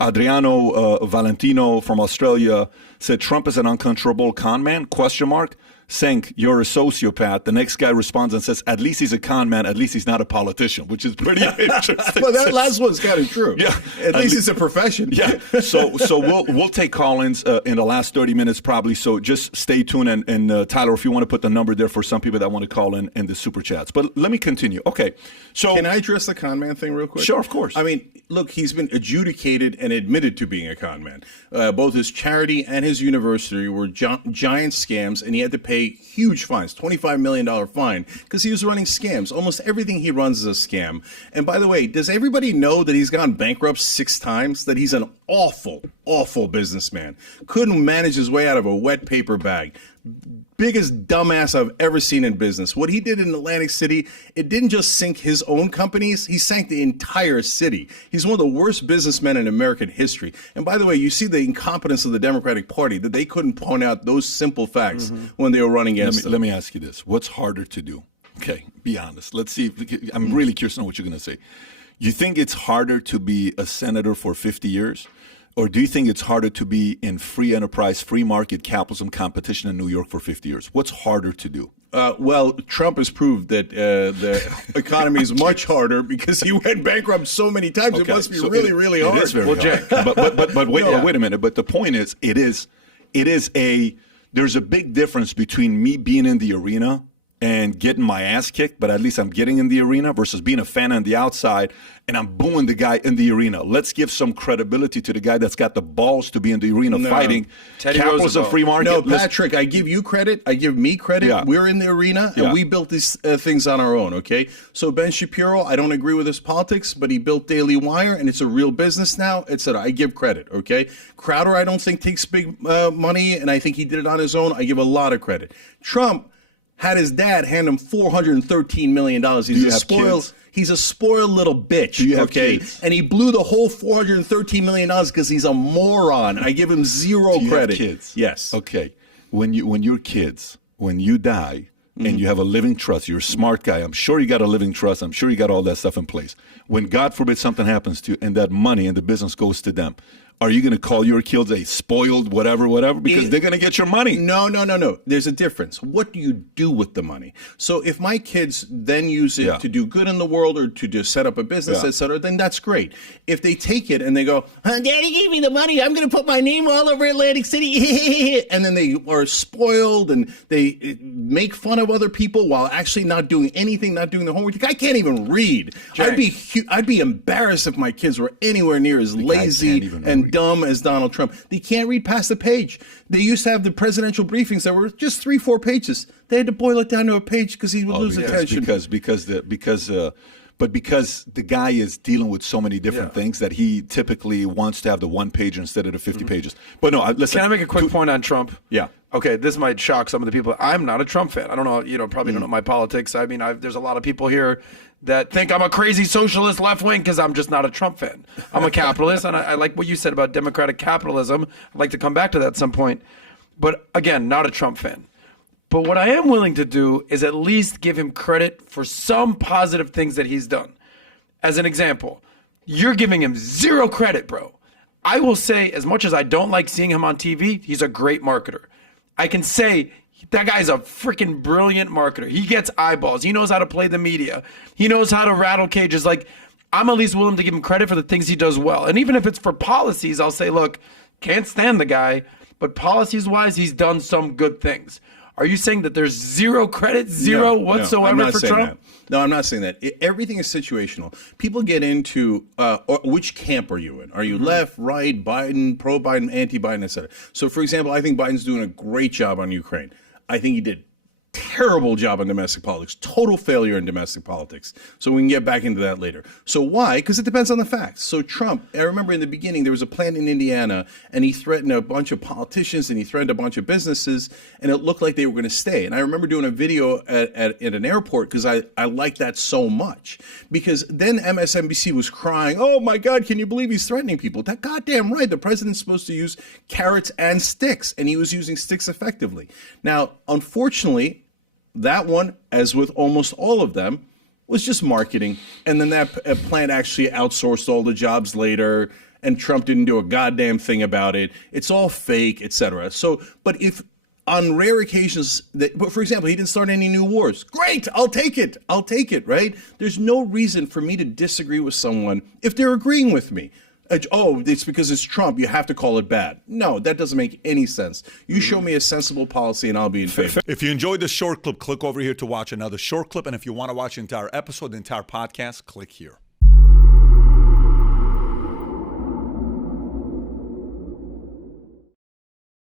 Adriano Valentino from Australia said Trump is an uncontrollable con man, question mark. Cenk, you're a sociopath. The next guy responds and says, at least he's a con man, at least he's not a politician, which is pretty interesting. Well, that last one's kind of true. Yeah. At least it's a profession. Yeah. So we'll take call-ins in the last 30 minutes probably. So just stay tuned. And Tyler, if you want to put the number there for some people that want to call in the super chats. But let me continue. Okay. So can I address the con man thing real quick? Sure, of course. I mean, look, he's been adjudicated and admitted to being a con man. Both his charity and his university were giant scams, and he had to pay huge fines, $25 million fine, because he was running scams. Almost everything he runs is a scam. And by the way, does everybody know that he's gone bankrupt 6 times? That he's an awful, awful businessman. Couldn't manage his way out of a wet paper bag. Biggest dumbass I've ever seen in business. What he did in Atlantic City, it didn't just sink his own companies, he sank the entire city. He's one of the worst businessmen in American history. And by the way, you see the incompetence of the Democratic Party, that they couldn't point out those simple facts when they were running against them. Let me ask you this. What's harder to do? Okay, be honest. Let's see. I'm really curious to know what you're going to say. You think it's harder to be a senator for 50 years? Or do you think it's harder to be in free enterprise, free market capitalism competition in New York for 50 years? What's harder to do? Well, Trump has proved that the economy is much harder because he went bankrupt so many times. Okay, it must be really hard. It is very hard. But wait a minute. But the point is, there's a big difference between me being in the arena and getting my ass kicked, but at least I'm getting in the arena, versus being a fan on the outside and I'm booing the guy in the arena. Let's give some credibility to the guy that's got the balls to be in the arena fighting. Capitalism, free market. No, Patrick, I give you credit. I give me credit. Yeah. We're in the arena, and we built these things on our own, okay? So Ben Shapiro, I don't agree with his politics, but he built Daily Wire, and it's a real business now, etc. I give credit, okay? Crowder, I don't think takes big money, and I think he did it on his own. I give a lot of credit. Trump had his dad hand him $413 million. He's a spoiled little bitch, okay? And he blew the whole $413 million because he's a moron. I give him zero credit. You have kids? Yes. Okay. When you're kids, when you die and you have a living trust, you're a smart guy. I'm sure you got a living trust. I'm sure you got all that stuff in place. When God forbid something happens to you and that money and the business goes to them, are you going to call your kids a spoiled whatever, because they're going to get your money? No. There's a difference. What do you do with the money? So if my kids then use it to do good in the world or to just set up a business, etc., then that's great. If they take it and they go, Daddy gave me the money, I'm going to put my name all over Atlantic City, and then they are spoiled and they make fun of other people while actually not doing anything, not doing the homework. The guy can't even read. Jack, I'd be embarrassed if my kids were anywhere near as lazy and dumb as Donald Trump. They can't read past the page. They used to have the presidential briefings that were just 3-4 pages. They had to boil it down to a page because he would lose attention. Because the guy is dealing with so many different things that he typically wants to have the 1 page instead of the 50 pages. But no, listen. Can I make a quick point on Trump? Yeah. Okay, this might shock some of the people. I'm not a Trump fan. I don't know, probably don't know my politics. I mean, there's a lot of people here that think I'm a crazy socialist left wing because I'm just not a Trump fan. I'm a capitalist, and I like what you said about democratic capitalism. I'd like to come back to that at some point. But again, not a Trump fan. But what I am willing to do is at least give him credit for some positive things that he's done. As an example, you're giving him zero credit, bro. I will say, as much as I don't like seeing him on TV, he's a great marketer. I can say that guy's a freaking brilliant marketer. He gets eyeballs. He knows how to play the media. He knows how to rattle cages. Like, I'm at least willing to give him credit for the things he does well. And even if it's for policies, I'll say, look, can't stand the guy, but policies-wise, he's done some good things. Are you saying that there's zero credit, whatsoever for Trump? No, I'm not saying that. Everything is situational. People get into which camp are you in? Are you left, right, Biden, pro-Biden, anti-Biden, et cetera? So, for example, I think Biden's doing a great job on Ukraine. I think he did terrible job on domestic politics, total failure in domestic politics. So we can get back into that later. So why? Because it depends on the facts. So Trump, I remember in the beginning, there was a plant in Indiana, and he threatened a bunch of politicians, and he threatened a bunch of businesses, and it looked like they were going to stay. And I remember doing a video at an airport because I liked that so much. Because then MSNBC was crying, oh my God, can you believe he's threatening people? That goddamn right. The president's supposed to use carrots and sticks, and he was using sticks effectively. Now, unfortunately, that one, as with almost all of them, was just marketing. And then that plant actually outsourced all the jobs later. and Trump didn't do a goddamn thing about it. It's all fake, etc. So, but if on rare occasions, but for example, he didn't start any new wars. Great, I'll take it. I'll take it, right? There's no reason for me to disagree with someone if they're agreeing with me. Oh, it's because it's Trump, you have to call it bad. No, that doesn't make any sense. You show me a sensible policy and I'll be in favor. If you enjoyed this short clip, click over here to watch another short clip. And if you want to watch the entire episode, the entire podcast, click here.